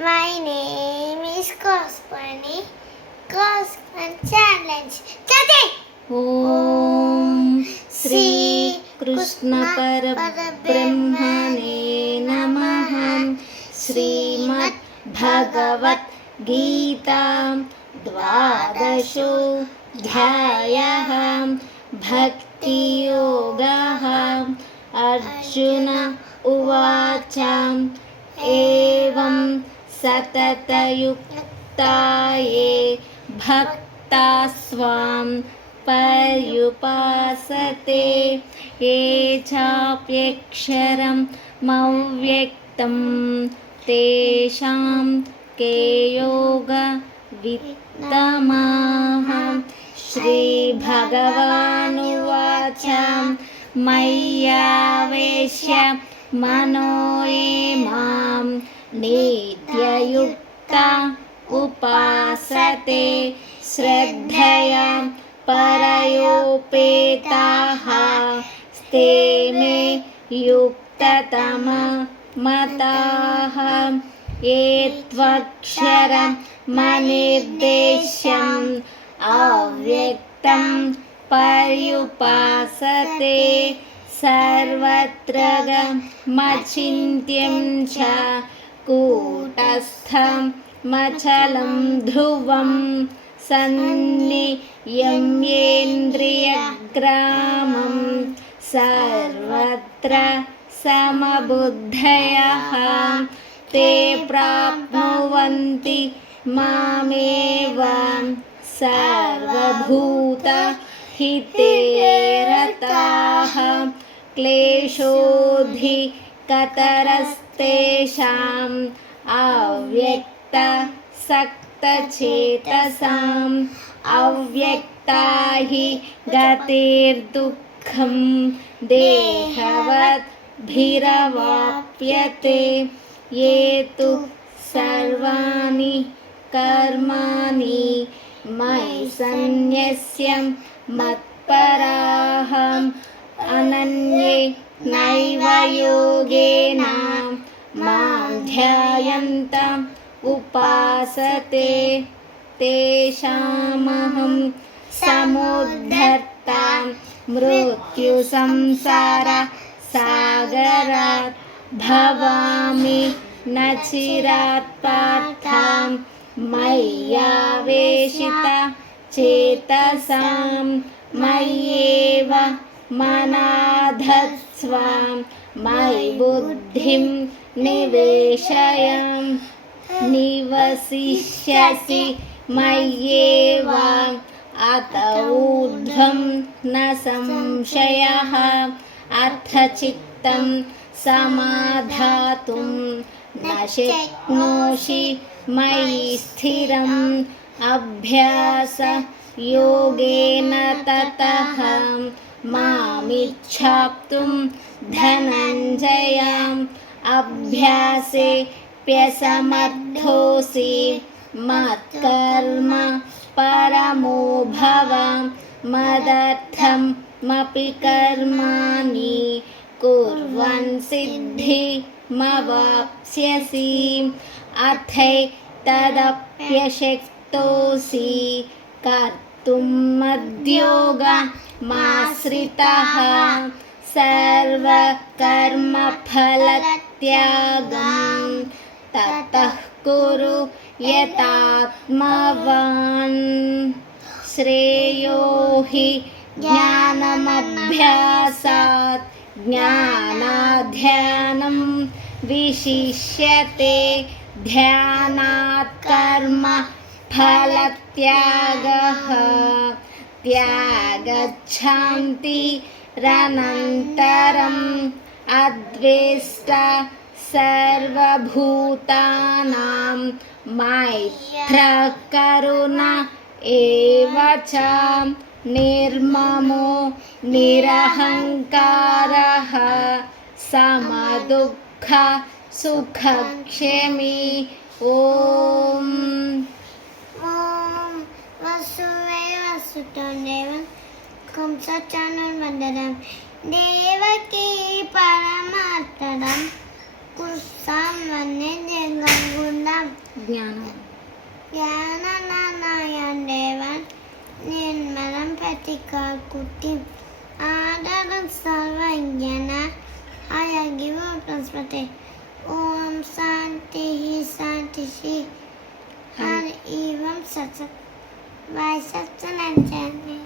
My name is Cosmani. Cosman challenge. Chate. ఓం శ్రీ కృష్ణ పరబ్రహ్మణే నమః. శ్రీమద్ భగవత్ గీతా ద్వాదశోऽధ్యాయः. భక్తి యోగः. అర్జున ఉవాచ ఏవం సతతయుక్తాయే భక్తాస్వాం పర్యుపాసతే ఏ చాప్యక్షరం మవ్యక్తం తేషాం కే యోగ విత్తమాః. శ్రీభగవానువాచ మయ్యావేశ్య మనో ఏ మాం నిత్యయుక్త ఉపాసతే శ్రద్ధయా పరయోపేతాః తే మే యుక్తతమ మతాః. ఏ త్వక్షరమనిర్దేశ్యం అవ్యక్తం పర్యుపాసతే సర్వత్ర గమచింత్యం చ కూటస్థం మచలం ధ్రువం సన్నియమ్యేంద్రియగ్రామం సర్వత్ర సమబుద్ధయః తే ప్రాప్నువంతి మామేవ సర్వభూత హితే రతాః. క్లేశోऽధికతరస్తేషాం అవ్యక్త సక్తచేతసాం అవ్యక్తా హి గతిర్దుఃఖం దేహవద్భిరవాప్యతే. ఏ తు సర్వాణి కర్మాణి మయి సన్యస్య మత్పరాః అనన్యే నైవ యోగేన మాం ధ్యాయంత ఉపాసతే తేషామహం సముద్ధర్త మృత్యు సంసార సాగరాత్ భవామి న చిరాత్ పార్థ మయ్యావేశిత చేతసాం మయ్యేవ మనాధత్స్వ మయి బుద్ధిం నివేశయ. నివసిష్యసి మయ్యేవ అత ఊర్ధ్వం న సంశయః. అథ చిత్తం సమాధాతుం న శక్నోషి మయి స్థిరం. అభ్యాస యోగేన తతః మామిచ్ఛాప్తుం ధనంజయ. అభ్యాసేప్యసమర్థోసి మత్కర్మ పరమో భవ. మదర్థమపి కర్మాణి కుర్వన్ సిద్ధిమవాప్స్యసి. అథైతదప్యశక్తోసి కర్తుం మద్యోగమాశ్రితః. సర్వకర్మఫలత్యాగం తతః కురు యతాత్మవాన్. శ్రేయో హి జ్ఞానమభ్యాసాత్ జ్ఞానాధ్యానం విశిష్యతే. ధ్యానాత్ కర్మ ఫలత్యాగః త్యాగచ్ఛాంతిరనంతరం. అద్వేష్ట సర్వభూతానాం మైత్రః కరుణ ఏవ చ. నిర్మమో నిరహంకారః సమదుఃఖ సుఖక్షేమి. ఓం వసుదేవం కంసచానుర్మర్దనం దేవకీ పరమాత్మనం కుస్సాం వన్నే జగద్గుండం జ్ఞాననారాయణ దేవన్ నిర్మలం ప్రతికాకుటి ఆధారం సర్వజ్ఞన అయగివ ప్రస్పతి ఓం శాంతి శాంతి హరి ఇవం సత్సత్ వైసత్సనంజని